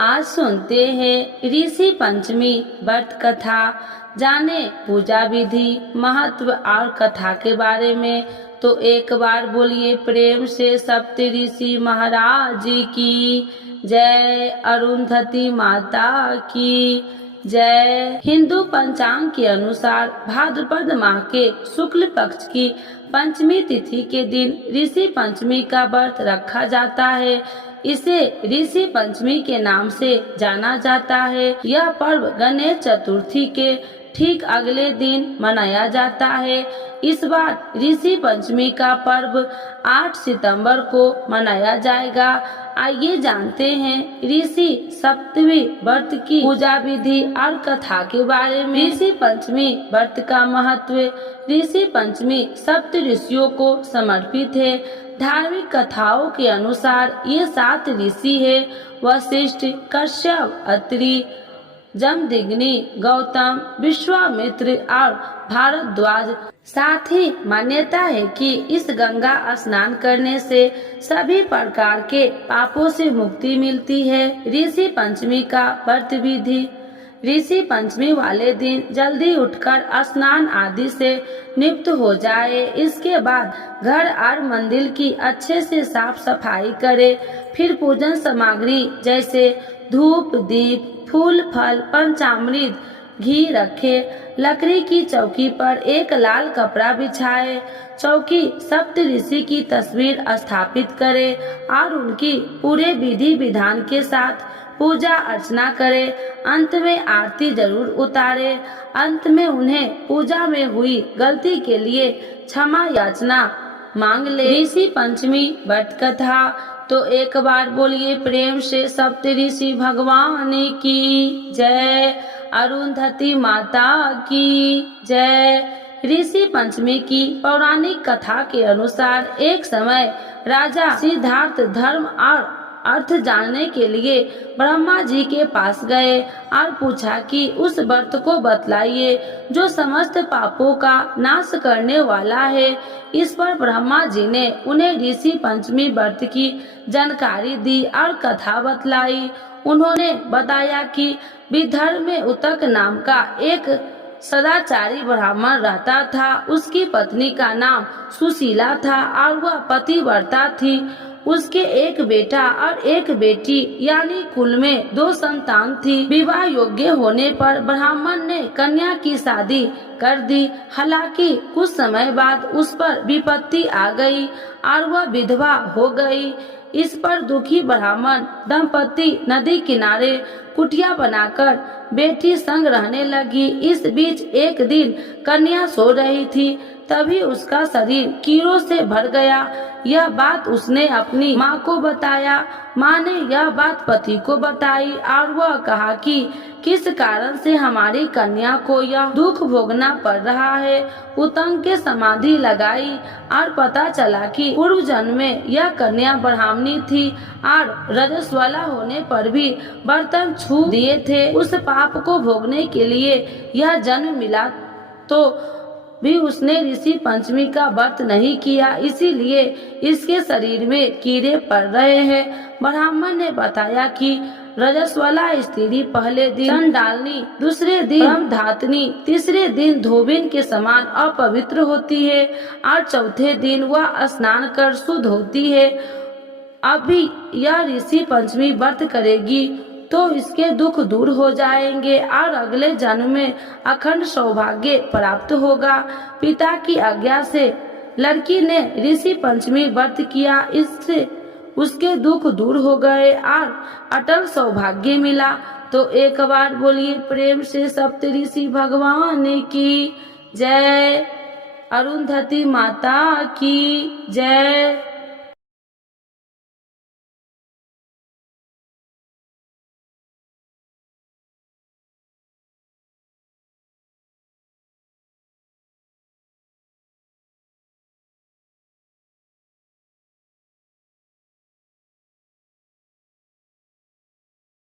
आज सुनते हैं ऋषि पंचमी व्रत कथा। जाने पूजा विधि, महत्व और कथा के बारे में। तो एक बार बोलिए प्रेम से सप्त ऋषि महाराज जी की जय, अरुंधति माता की जय। हिंदू पंचांग के अनुसार भाद्रपद माह के शुक्ल पक्ष की पंचमी तिथि के दिन ऋषि पंचमी का व्रत रखा जाता है। इसे ऋषि पंचमी के नाम से जाना जाता है। यह पर्व गणेश चतुर्थी के ठीक अगले दिन मनाया जाता है। इस बार ऋषि पंचमी का पर्व 8 सितंबर को मनाया जाएगा। आइए जानते हैं ऋषि सप्तमी व्रत की पूजा विधि और कथा के बारे में। ऋषि पंचमी व्रत का महत्व। ऋषि पंचमी सप्त ऋषियों को समर्पित है। धार्मिक कथाओं के अनुसार ये 7 ऋषि है: वशिष्ठ, कश्यप, अत्रि, जमदग्नि, गौतम, विश्वामित्र और भारद्वाज। साथ ही मान्यता है कि इस गंगा स्नान करने से सभी प्रकार के पापों से मुक्ति मिलती है। ऋषि पंचमी का व्रत विधि। ऋषि पंचमी वाले दिन जल्दी उठकर स्नान आदि से निवृत्त हो जाए। इसके बाद घर और मंदिर की अच्छे से साफ सफाई करे। फिर पूजन सामग्री जैसे धूप, दीप, फूल, फल, पंचामृत, घी रखे। लकड़ी की चौकी पर एक लाल कपड़ा बिछाए। चौकी सप्त ऋषि की तस्वीर स्थापित करे और उनकी पूरे विधि विधान के साथ पूजा अर्चना करे। अंत में आरती जरूर उतारे। अंत में उन्हें पूजा में हुई गलती के लिए क्षमा याचना मांग ले। ऋषि पंचमी व्रत कथा। तो एक बार बोलिए प्रेम से सप्त ऋषि भगवान की जय, अरुंधति माता की जय। ऋषि पंचमी की पौराणिक कथा के अनुसार एक समय राजा सिद्धार्थ धर्म और अर्थ जानने के लिए ब्रह्मा जी के पास गए और पूछा कि उस व्रत को बतलाइए जो समस्त पापों का नाश करने वाला है। इस पर ब्रह्मा जी ने उन्हें ऋषि पंचमी व्रत की जानकारी दी और कथा बतलाई। उन्होंने बताया कि विदर्भ में उतक नाम का एक सदाचारी ब्राह्मण रहता था। उसकी पत्नी का नाम सुशीला था और वह पतिव्रता थी। उसके एक बेटा और एक बेटी यानी कुल में 2 संतान थी। विवाह योग्य होने पर ब्राह्मण ने कन्या की शादी कर दी। हालांकि कुछ समय बाद उस पर विपत्ति आ गई और वह विधवा हो गई। इस पर दुखी ब्राह्मण दंपति नदी किनारे कुटिया बनाकर बेटी संग रहने लगी। इस बीच एक दिन कन्या सो रही थी, तभी उसका शरीर कीड़ों से भर गया। यह बात उसने अपनी माँ को बताया। माँ ने यह बात पति को बताई और वह कहा कि किस कारण से हमारी कन्या को यह दुख भोगना पड़ रहा है। उतंग के समाधि लगाई और पता चला कि पूर्व जन्म में यह कन्या ब्राह्मणी थी और रजस्वला होने पर भी बर्तन छू दिए थे। उस पाप को भोगने के लिए यह जन्म मिला तो भी उसने ऋषि पंचमी का व्रत नहीं किया, इसीलिए इसके शरीर में कीड़े पड़ रहे हैं। ब्राह्मण ने बताया कि रजस्वला स्त्री पहले दिन चंडालनी, दूसरे दिन ब्रह्मधातनी, तीसरे दिन धोबिन के समान अपवित्र होती है और चौथे दिन वह स्नान कर शुद्ध होती है। अभी यह ऋषि पंचमी व्रत करेगी तो इसके दुख दूर हो जाएंगे और अगले जन्म में अखंड सौभाग्य प्राप्त होगा। पिता की आज्ञा से लड़की ने ऋषि पंचमी व्रत किया। इससे उसके दुख दूर हो गए और अटल सौभाग्य मिला। तो एक बार बोलिए प्रेम से सप्त ऋषि भगवान की जय, अरुंधति माता की जय।